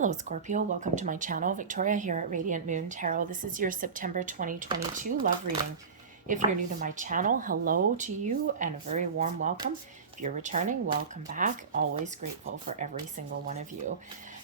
Hello Scorpio, welcome to my channel. Victoria here at Radiant Moon Tarot. This is your September 2022 love reading. If you're new to my channel, hello to you and a very warm welcome. If you're returning, welcome back. Always grateful for every single one of you.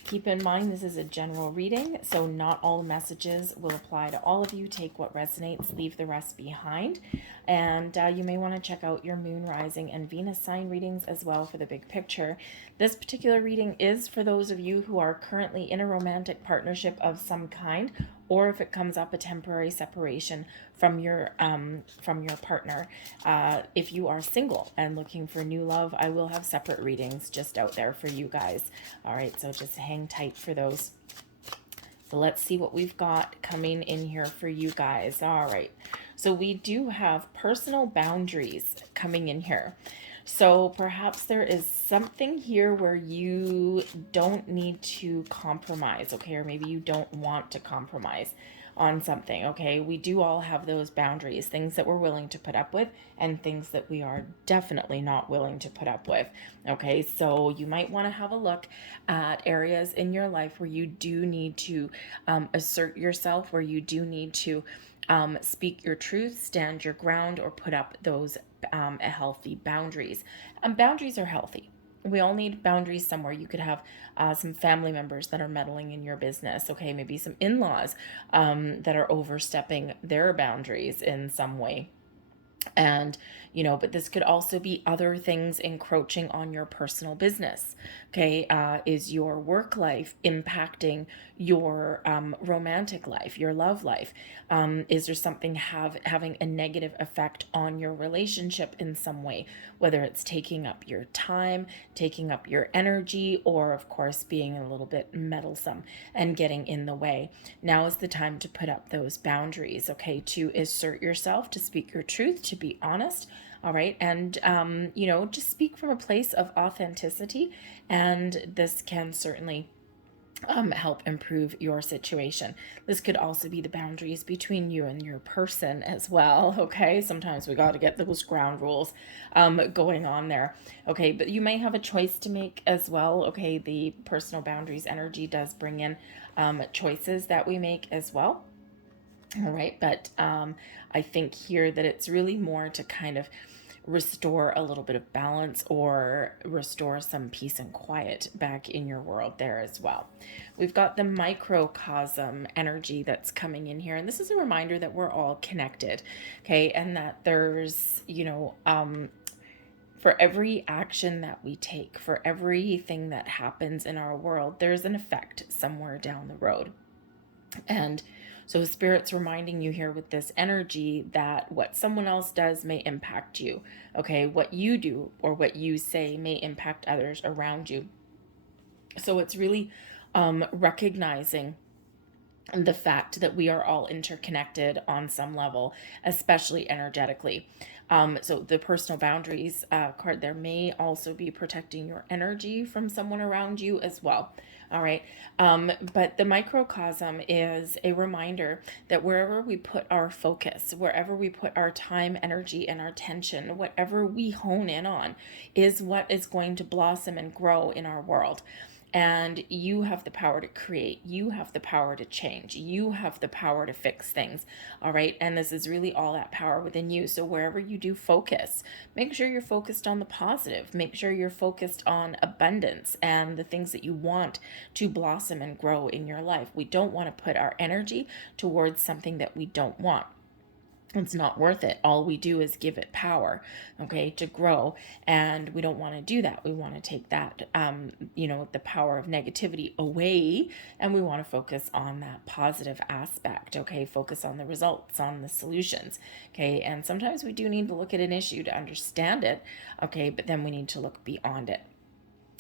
Keep in mind this is a general reading, so not all the messages will apply to all of you. Take what resonates, leave the rest behind. And you may want to check out your moon, rising, and Venus sign readings as well for the big picture. This particular reading is for those of you who are currently in a romantic partnership of some kind, or if it comes up a temporary separation from your partner. If you are single and looking for new love, I will have separate readings just out there for you guys. All right, so just hang tight for those. So let's see what we've got coming in here for you guys. All right, so we do have personal boundaries coming in here. So perhaps there is something here where you don't need to compromise, okay? Or maybe you don't want to compromise on something, okay? We do all have those boundaries, things that we're willing to put up with and things that we are definitely not willing to put up with, okay? So you might want to have a look at areas in your life where you do need to assert yourself, where you do need to speak your truth, stand your ground, or put up those healthy boundaries. Boundaries are healthy. We all need boundaries somewhere. You could have some family members that are meddling in your business, okay? Maybe some in-laws that are overstepping their boundaries in some way. And, you know, but this could also be other things encroaching on your personal business, okay? Is your work life impacting your romantic life, your love life? Is there something having a negative effect on your relationship in some way, whether it's taking up your time, taking up your energy, or of course being a little bit meddlesome and getting in the way? Now is the time to put up those boundaries, okay? To assert yourself, to speak your truth, to be honest, all right? And, you know, just speak from a place of authenticity, and this can certainly help improve your situation. This could also be the boundaries between you and your person as well, okay? Sometimes we got to get those ground rules going on there, okay? But you may have a choice to make as well, okay? The personal boundaries energy does bring in choices that we make as well. All right, but I think here that it's really more to kind of restore a little bit of balance or restore some peace and quiet back in your world there as well. We've got the microcosm energy that's coming in here, and this is a reminder that we're all connected, okay, and that there's, you know, for every action that we take, for everything that happens in our world, there's an effect somewhere down the road. And so Spirit's reminding you here with this energy that what someone else does may impact you, okay? What you do or what you say may impact others around you. So it's really recognizing the fact that we are all interconnected on some level, especially energetically. So the personal boundaries card there may also be protecting your energy from someone around you as well. All right. But the microcosm is a reminder that wherever we put our focus, wherever we put our time, energy, and our attention, whatever we hone in on is what is going to blossom and grow in our world. And you have the power to create. You have the power to change. You have the power to fix things. All right. And this is really all that power within you. So wherever you do focus, make sure you're focused on the positive. Make sure you're focused on abundance and the things that you want to blossom and grow in your life. We don't want to put our energy towards something that we don't want. It's not worth it. All we do is give it power, okay, to grow. And we don't want to do that. We want to take that, you know, the power of negativity away. And we want to focus on that positive aspect, okay? Focus on the results, on the solutions, okay? And sometimes we do need to look at an issue to understand it, okay? But then we need to look beyond it.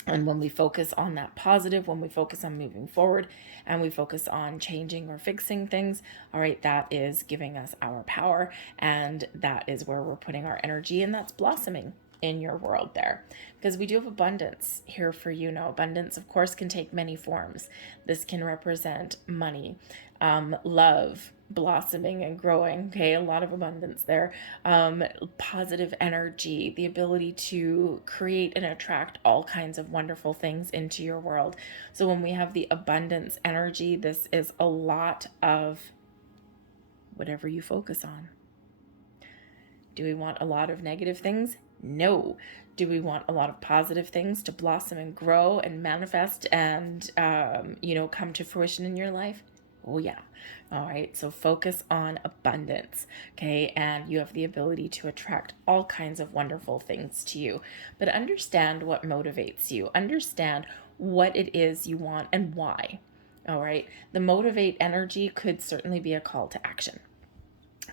And when we focus on that positive, when we focus on moving forward and we focus on changing or fixing things, all right, that is giving us our power, and that is where we're putting our energy, and that's blossoming in your world there, because we do have abundance here for you. Now, abundance, of course, can take many forms. This can represent money, love, blossoming and growing. Okay, a lot of abundance there. Positive energy, the ability to create and attract all kinds of wonderful things into your world. So when we have the abundance energy, this is a lot of whatever you focus on. Do we want a lot of negative things? No. Do we want a lot of positive things to blossom and grow and manifest and, come to fruition in your life? Oh, yeah. All right. So focus on abundance. Okay. And you have the ability to attract all kinds of wonderful things to you. But understand what motivates you. Understand what it is you want and why. All right. The motivate energy could certainly be a call to action.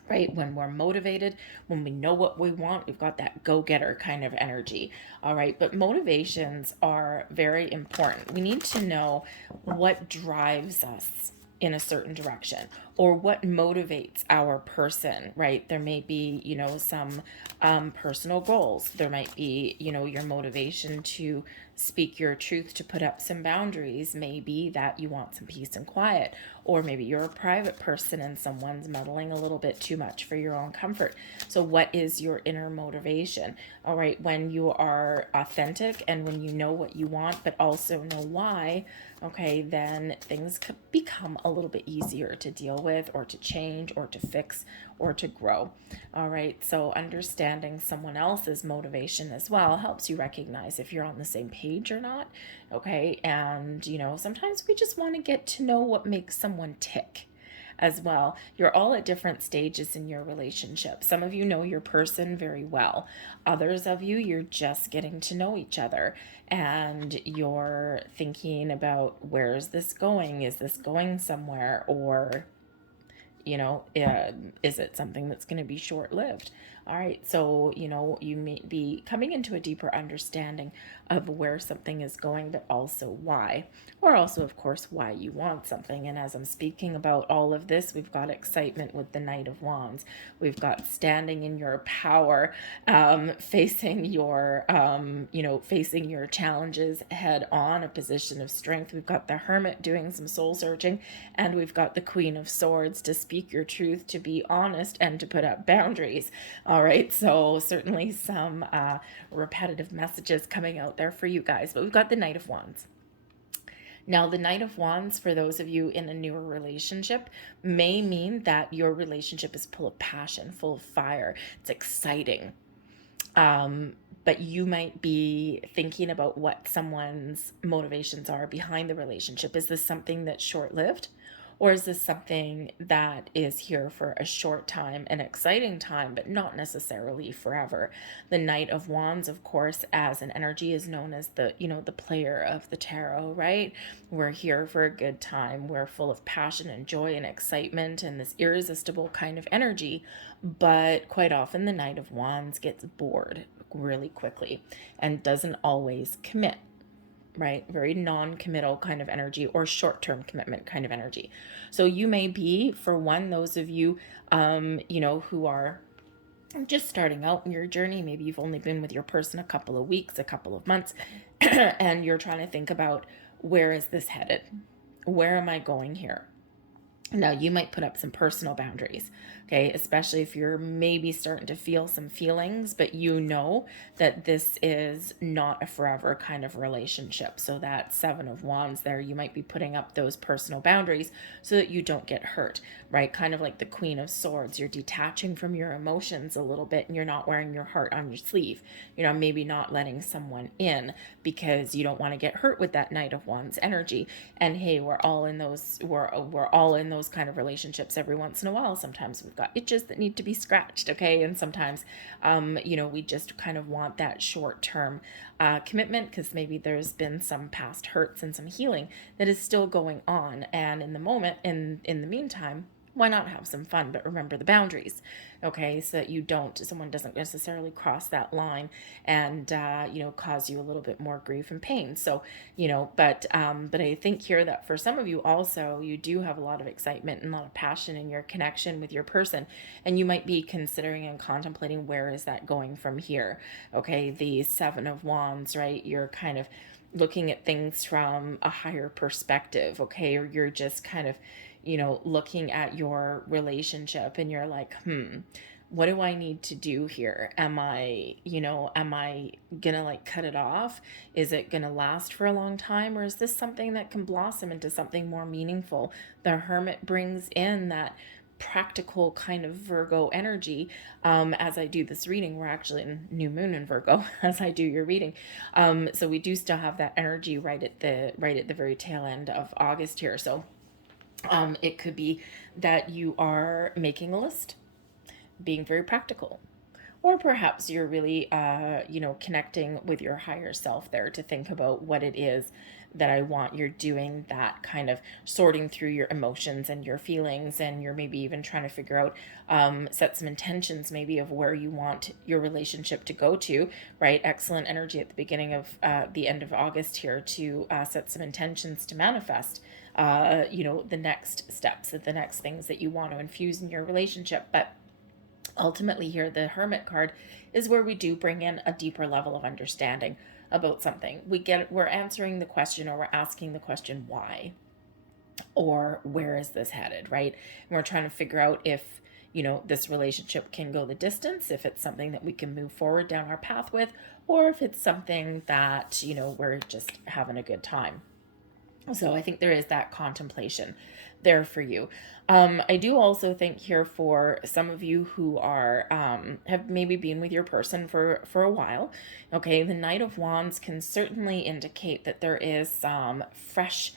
Right? When we're motivated, when we know what we want, we've got that go-getter kind of energy. All right. But motivations are very important. We need to know what drives us in a certain direction or what motivates our person, right? There may be, some personal goals. There might be, your motivation to speak your truth, to put up some boundaries. Maybe that you want some peace and quiet, or maybe you're a private person and someone's meddling a little bit too much for your own comfort. So what is your inner motivation? All right. When you are authentic and when you know what you want, but also know why, okay, then things could become a little bit easier to deal with or to change or to fix or to grow. All right. So understanding someone else's motivation as well helps you recognize if you're on the same page or not. Okay. And, sometimes we just want to get to know what makes someone tick as well. You're all at different stages in your relationship. Some of you know your person very well. Others of you, you're just getting to know each other and you're thinking about, where is this going? Is this going somewhere? Or is it something that's going to be short-lived? All right. So, you may be coming into a deeper understanding of where something is going, but also why, or also, of course, why you want something. And as I'm speaking about all of this, we've got excitement with the Knight of Wands. We've got standing in your power, facing your, facing your challenges head on, a position of strength. We've got the Hermit doing some soul searching, and we've got the Queen of Swords to speak your truth, to be honest, and to put up boundaries. All right. So certainly some repetitive messages coming out there for you guys, but we've got the Knight of Wands. Now, the Knight of Wands, for those of you in a newer relationship, may mean that your relationship is full of passion, full of fire. It's exciting. But you might be thinking about what someone's motivations are behind the relationship. Is this something that's short-lived? Or is this something that is here for a short time, an exciting time, but not necessarily forever? The Knight of Wands, of course, as an energy is known as the player of the tarot, right? We're here for a good time. We're full of passion and joy and excitement and this irresistible kind of energy. But quite often the Knight of Wands gets bored really quickly and doesn't always commit. Right? Very non-committal kind of energy or short-term commitment kind of energy. So you may be, for one, those of you, who are just starting out in your journey. Maybe you've only been with your person a couple of weeks, a couple of months, and you're trying to think about, where is this headed? Where am I going here? Now, you might put up some personal boundaries, okay, especially if you're maybe starting to feel some feelings, but you know that this is not a forever kind of relationship. So that Seven of Wands there, you might be putting up those personal boundaries so that you don't get hurt, right? Kind of like the Queen of Swords. You're detaching from your emotions a little bit and you're not wearing your heart on your sleeve. Maybe not letting someone in because you don't want to get hurt with that Knight of Wands energy. And hey, we're all in those kind of relationships every once in a while. Sometimes we've got itches that need to be scratched, okay? And sometimes, we just kind of want that short-term commitment because maybe there's been some past hurts and some healing that is still going on. And in the moment, in the meantime, why not have some fun? But remember the boundaries, okay? So that someone doesn't necessarily cross that line and, cause you a little bit more grief and pain. So, but I think here that for some of you also, you do have a lot of excitement and a lot of passion in your connection with your person. And you might be considering and contemplating, where is that going from here? Okay. The Seven of Wands, right? You're kind of looking at things from a higher perspective, okay? Or you're just kind of, looking at your relationship and you're like, what do I need to do here? Am I gonna like cut it off? Is it gonna last for a long time? Or is this something that can blossom into something more meaningful? The Hermit brings in that practical kind of Virgo energy. As I do this reading, we're actually in new moon in Virgo as I do your reading. So we do still have that energy right at the very tail end of August here. So it could be that you are making a list, being very practical, or perhaps you're really connecting with your higher self there to think about what it is that I want. You're doing that kind of sorting through your emotions and your feelings, and you're maybe even trying to figure out, set some intentions maybe of where you want your relationship to go to, right? Excellent energy at the beginning of the end of August here to set some intentions to manifest the next steps, the next things that you want to infuse in your relationship. But ultimately here, the Hermit card is where we do bring in a deeper level of understanding about something. We're answering the question, or we're asking the question, why? Or where is this headed, right? And we're trying to figure out if, this relationship can go the distance, if it's something that we can move forward down our path with, or if it's something that, we're just having a good time. So I think there is that contemplation there for you. I do also think here for some of you who are have maybe been with your person for a while. Okay, the Knight of Wands can certainly indicate that there is some fresh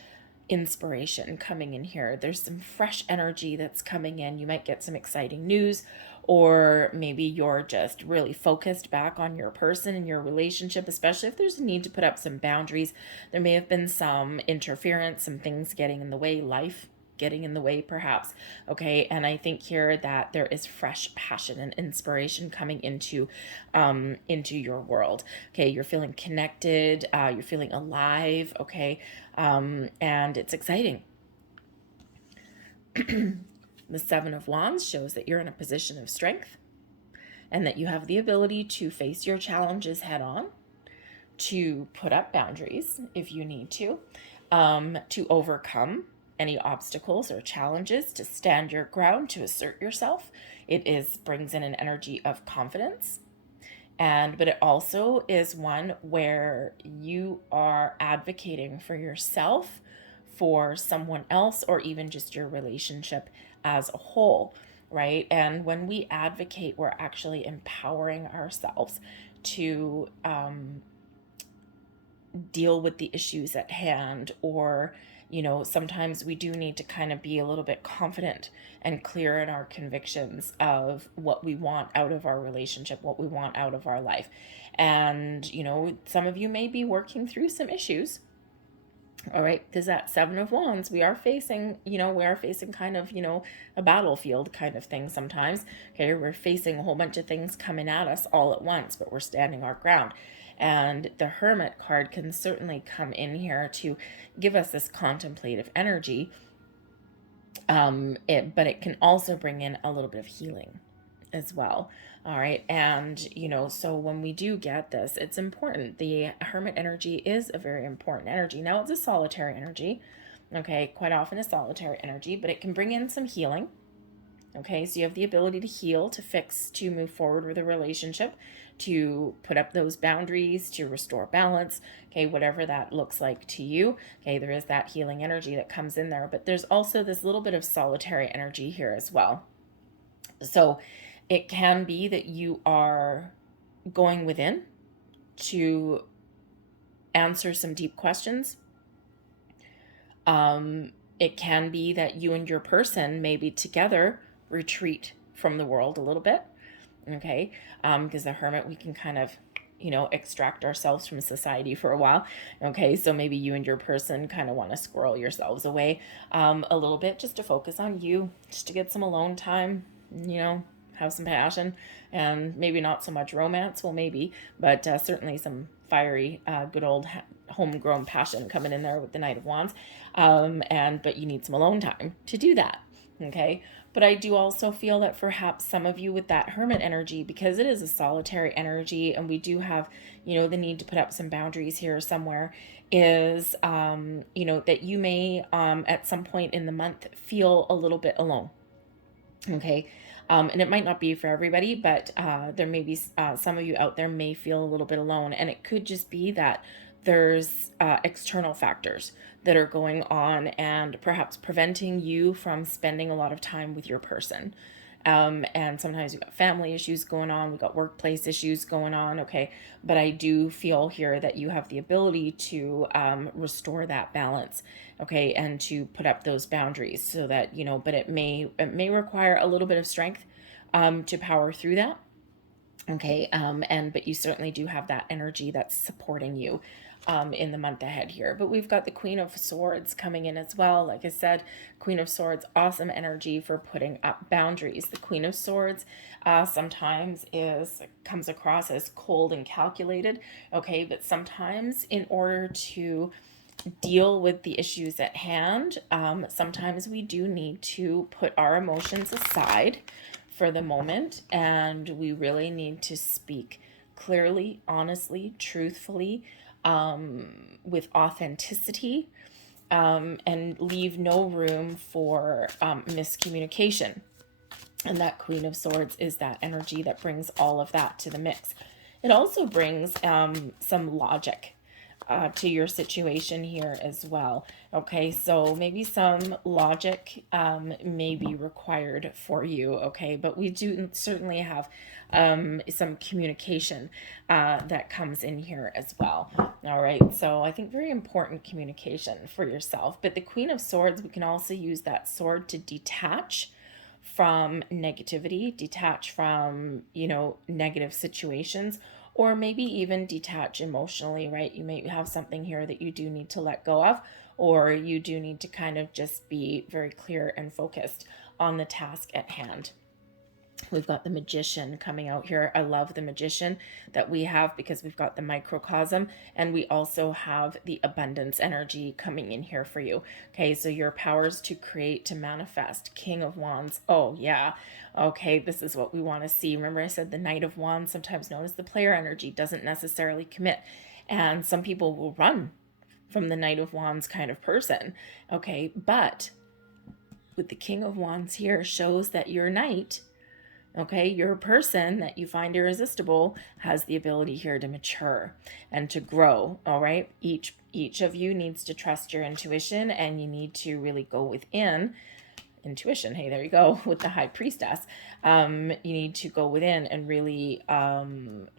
inspiration coming in here. There's some fresh energy that's coming in. You might get some exciting news, or maybe you're just really focused back on your person and your relationship, especially if there's a need to put up some boundaries. There may have been some interference, some things getting in the way, life getting in the way perhaps. Okay, and I think here that there is fresh passion and inspiration coming into your world. Okay, you're feeling connected, you're feeling alive. Okay, and it's exciting. The Seven of Wands shows that you're in a position of strength and that you have the ability to face your challenges head on, to put up boundaries if you need to overcome any obstacles or challenges, to stand your ground, to assert yourself. It brings in an energy of confidence. But it also is one where you are advocating for yourself, for someone else, or even just your relationship as a whole, right? And when we advocate, we're actually empowering ourselves to deal with the issues at hand, or sometimes we do need to kind of be a little bit confident and clear in our convictions of what we want out of our relationship, what we want out of our life. And some of you may be working through some issues. All right, because that Seven of Wands, we are facing kind of, a battlefield kind of thing sometimes. Okay, we're facing a whole bunch of things coming at us all at once, but we're standing our ground. And the Hermit card can certainly come in here to give us this contemplative energy. But it can also bring in a little bit of healing as well. All right. And, so when we do get this, it's important. The Hermit energy is a very important energy. Now, it's a solitary energy. Okay. Quite often a solitary energy, but it can bring in some healing. Okay. So you have the ability to heal, to fix, to move forward with a relationship, to put up those boundaries, to restore balance. Okay. Whatever that looks like to you. Okay. There is that healing energy that comes in there, but there's also this little bit of solitary energy here as well. So it can be that you are going within to answer some deep questions. It can be that you and your person maybe together retreat from the world a little bit. Okay. Because the Hermit, we can kind of, extract ourselves from society for a while. Okay. So maybe you and your person kind of want to squirrel yourselves away a little bit, just to focus on you, just to get some alone time, have some passion, and maybe not so much romance. Well, maybe, but certainly some fiery, good old homegrown passion coming in there with the Knight of Wands. But you need some alone time to do that. Okay. But I do also feel that perhaps some of you with that hermit energy, because it is a solitary energy and we do have, the need to put up some boundaries here somewhere, is, that you may, at some point in the month, feel a little bit alone. Okay. And it might not be for everybody, but there may be some of you out there may feel a little bit alone. And it could just be that there's external factors that are going on and perhaps preventing you from spending a lot of time with your person. And sometimes we've got family issues going on, we've got workplace issues going on, okay? But I do feel here that you have the ability to restore that balance, okay? And to put up those boundaries so that, but it may require a little bit of strength to power through that. Okay, but you certainly do have that energy that's supporting you in the month ahead here. But we've got the Queen of Swords coming in as well. Like I said, Queen of Swords, awesome energy for putting up boundaries. The Queen of Swords sometimes comes across as cold and calculated. Okay, but sometimes in order to deal with the issues at hand, sometimes we do need to put our emotions aside for the moment, and we really need to speak clearly, honestly, truthfully, with authenticity, and leave no room for miscommunication. And that Queen of Swords is that energy that brings all of that to the mix. It also brings some logic to your situation here as well. Okay, so maybe some logic may be required for you, okay, but we do certainly have some communication that comes in here as well. All right, so I think very important communication for yourself. But the Queen of Swords, we can also use that sword to detach from negativity, detach from, negative situations, or maybe even detach emotionally, right? You may have something here that you do need to let go of, or you do need to kind of just be very clear and focused on the task at hand. We've got the Magician coming out here. I love the Magician that we have because we've got the microcosm, and we also have the abundance energy coming in here for you. Okay, so your powers to create, to manifest. King of Wands. Oh, yeah. Okay, this is what we want to see. Remember I said the Knight of Wands, sometimes known as the player energy, doesn't necessarily commit. And some people will run from the Knight of Wands kind of person. Okay, but with the King of Wands here shows that your knight, okay, your person that you find irresistible, has the ability here to mature and to grow. All right, each of you needs to trust your intuition, and you need to really go within intuition. Hey, there you go with the High Priestess. You need to go within and really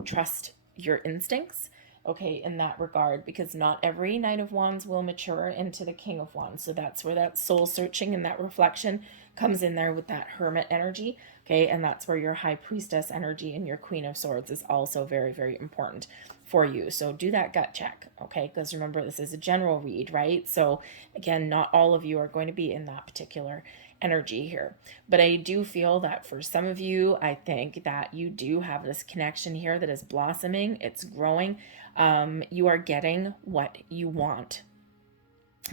trust your instincts, okay, in that regard, because not every Knight of Wands will mature into the King of Wands. So that's where that soul searching and that reflection comes in there with that Hermit energy, okay, and that's where your High Priestess energy and your Queen of Swords is also very, very important for you. So do that gut check, okay, because remember, this is a general read, right? So again, not all of you are going to be in that particular energy here, but I do feel that for some of you, I think that you do have this connection here that is blossoming, it's growing. You are getting what you want.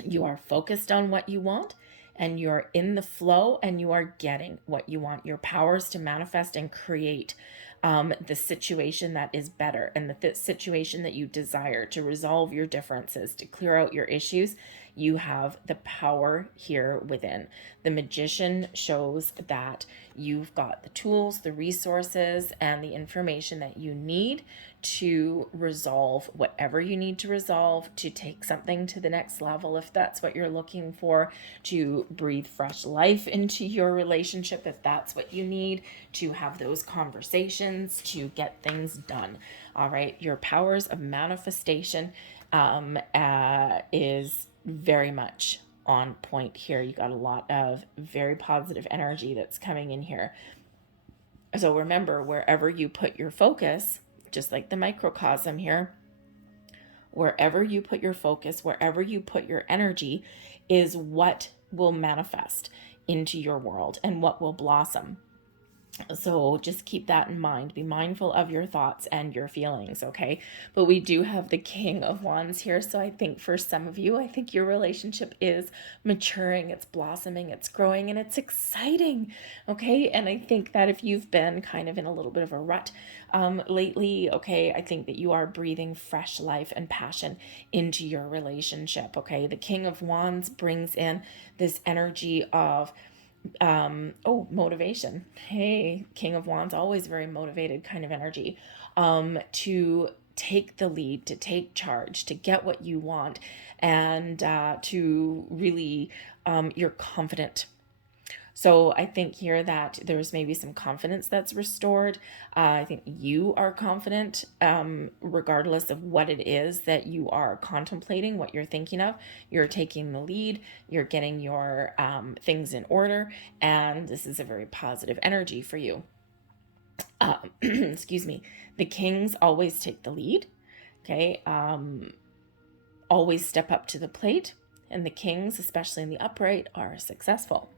You are focused on what you want, and you're in the flow, and you are getting what you want. Your powers to manifest and create the situation that is better, and the situation that you desire, to resolve your differences, to clear out your issues. You have the power here within. The Magician shows that you've got the tools, the resources, and the information that you need to resolve whatever you need to resolve, to take something to the next level if that's what you're looking for, to breathe fresh life into your relationship if that's what you need, to have those conversations, to get things done. All right, your powers of manifestation is very much on point here. You got a lot of very positive energy that's coming in here. So remember, wherever you put your focus, just like the microcosm here, wherever you put your focus, wherever you put your energy, is what will manifest into your world and what will blossom. So just keep that in mind. Be mindful of your thoughts and your feelings, okay? But we do have the King of Wands here. So I think for some of you, I think your relationship is maturing, it's blossoming, it's growing, and it's exciting, okay? And I think that if you've been kind of in a little bit of a rut lately, okay, I think that you are breathing fresh life and passion into your relationship, okay? The King of Wands brings in this energy of motivation. Hey, King of Wands, always very motivated kind of energy, to take the lead, to take charge, to get what you want, and to really, you're confident. So I think here that there's maybe some confidence that's restored. I think you are confident, regardless of what it is that you are contemplating, what you're thinking of. You're taking the lead, you're getting your things in order, and this is a very positive energy for you. Excuse me. The kings always take the lead, okay? Always step up to the plate, and the kings, especially in the upright, are successful.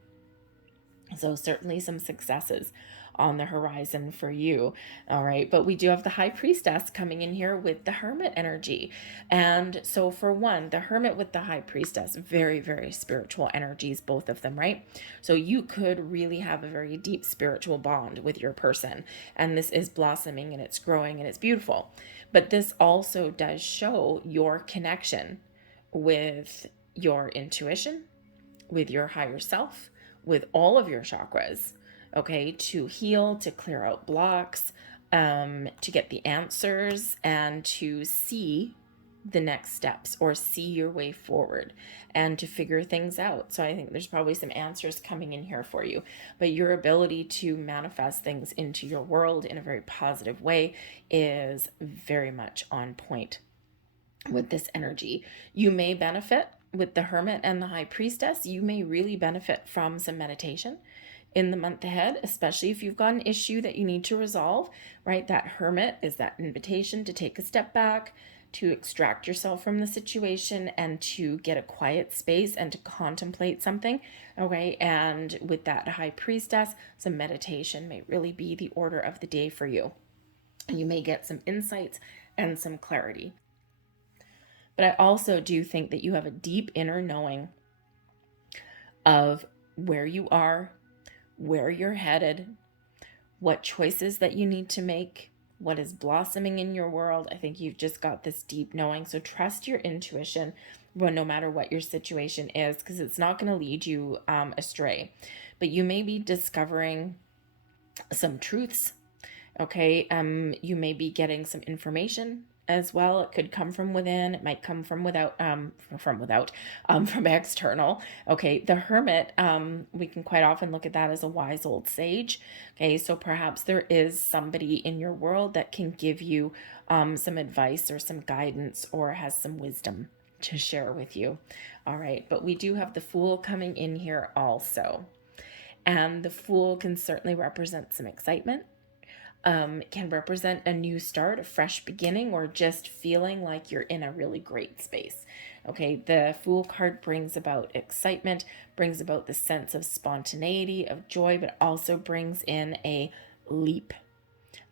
So certainly some successes on the horizon for you. All right. But we do have the High Priestess coming in here with the Hermit energy. And so for one, the Hermit with the High Priestess, very, very spiritual energies, both of them, right? So you could really have a very deep spiritual bond with your person. And this is blossoming and it's growing and it's beautiful. But this also does show your connection with your intuition, with your higher self, with all of your chakras, okay, to heal, to clear out blocks, to get the answers, and to see the next steps or see your way forward and to figure things out. So I think there's probably some answers coming in here for you, but your ability to manifest things into your world in a very positive way is very much on point with this energy. You may benefit with the Hermit and the High Priestess. You may really benefit from some meditation in the month ahead, especially if you've got an issue that you need to resolve, right? That Hermit is that invitation to take a step back, to extract yourself from the situation and to get a quiet space and to contemplate something, okay? And with that High Priestess, some meditation may really be the order of the day for you. You may get some insights and some clarity. But I also do think that you have a deep inner knowing of where you are, where you're headed, what choices that you need to make, what is blossoming in your world. I think you've just got this deep knowing. So trust your intuition, well, no matter what your situation is, because it's not going to lead you astray. But you may be discovering some truths, okay? You may be getting some information as well. It could come from within. It might come from from external. Okay, the Hermit, we can quite often look at that as a wise old sage. Okay, so perhaps there is somebody in your world that can give you some advice or some guidance or has some wisdom to share with you. All right, but we do have the Fool coming in here also. And the Fool can certainly represent some excitement, can represent a new start, a fresh beginning, or just feeling like you're in a really great space. Okay, the Fool card brings about excitement, brings about the sense of spontaneity, of joy, but also brings in a leap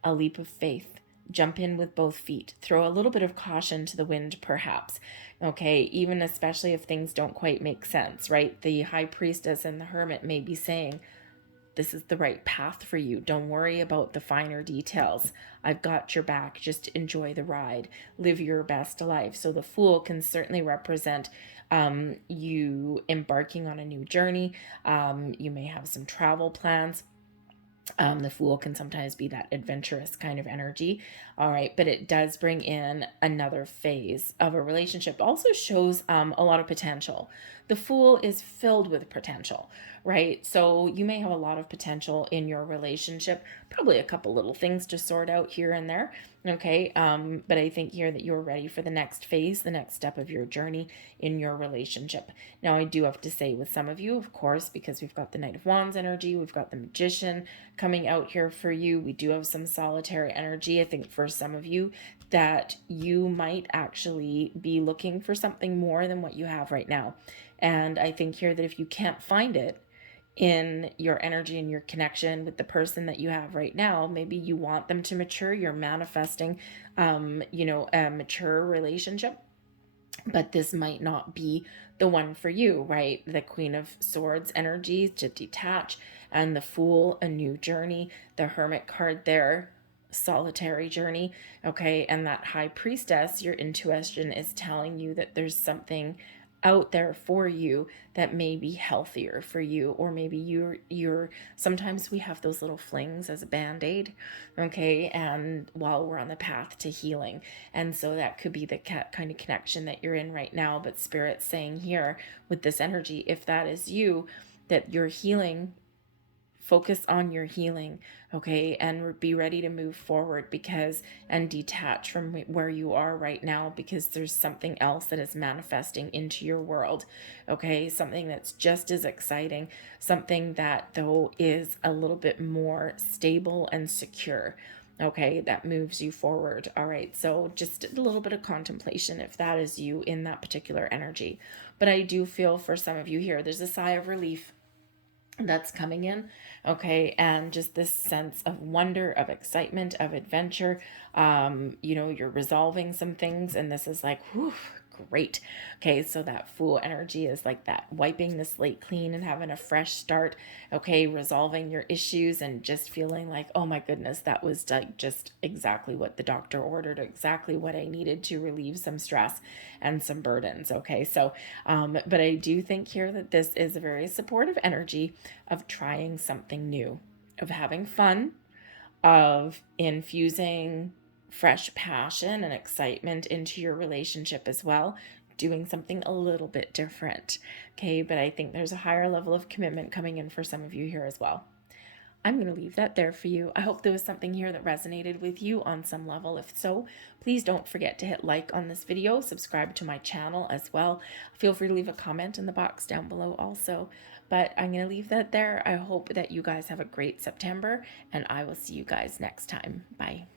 of faith. Jump in with both feet. Throw a little bit of caution to the wind, perhaps. Okay, even especially if things don't quite make sense, right? The High Priestess and the Hermit may be saying, this is the right path for you. Don't worry about the finer details. I've got your back. Just enjoy the ride. Live your best life. So the Fool can certainly represent you embarking on a new journey. You may have some travel plans. The Fool can sometimes be that adventurous kind of energy. All right, but it does bring in another phase of a relationship. Also shows a lot of potential. The Fool is filled with potential, right? So you may have a lot of potential in your relationship, probably a couple little things to sort out here and there, okay? But I think here that you're ready for the next phase, the next step of your journey in your relationship. Now, I do have to say with some of you, of course, because we've got the Knight of Wands energy, we've got the Magician coming out here for you. We do have some solitary energy. I think for some of you that you might actually be looking for something more than what you have right now. And I think here that if you can't find it in your energy and your connection with the person that you have right now. Maybe you want them to mature. You're manifesting, a mature relationship, but this might not be the one for you, right? The Queen of Swords energy to detach, and the Fool, a new journey, the Hermit card there, solitary journey, okay? And that High Priestess, your intuition is telling you that there's something out there for you that may be healthier for you, or maybe you're sometimes we have those little flings as a band-aid, okay, and while we're on the path to healing. And so that could be the kind of connection that you're in right now. But Spirit's saying here with this energy, if that is you, that you're healing, focus on your healing, okay, and be ready to move forward, and detach from where you are right now, because there's something else that is manifesting into your world, okay, something that's just as exciting, something that though is a little bit more stable and secure, okay, that moves you forward. All right, so just a little bit of contemplation if that is you in that particular energy. But I do feel for some of you here, there's a sigh of relief that's coming in, okay, and just this sense of wonder, of excitement, of adventure. You're resolving some things, and this is like, whew, great. Okay, so that Fool energy is like that, wiping the slate clean and having a fresh start, okay, resolving your issues and just feeling like, oh my goodness, that was like just exactly what the doctor ordered, exactly what I needed to relieve some stress and some burdens, okay. So but I do think here that this is a very supportive energy of trying something new, of having fun, of infusing fresh passion and excitement into your relationship as well, doing something a little bit different, okay. But I think there's a higher level of commitment coming in for some of you here as well. I'm going to leave that there for you. I hope there was something here that resonated with you on some level. If so, please don't forget to hit like on this video, subscribe to my channel as well. Feel free to leave a comment in the box down below also. But I'm going to leave that there. I hope that you guys have a great September, and I will see you guys next time. Bye.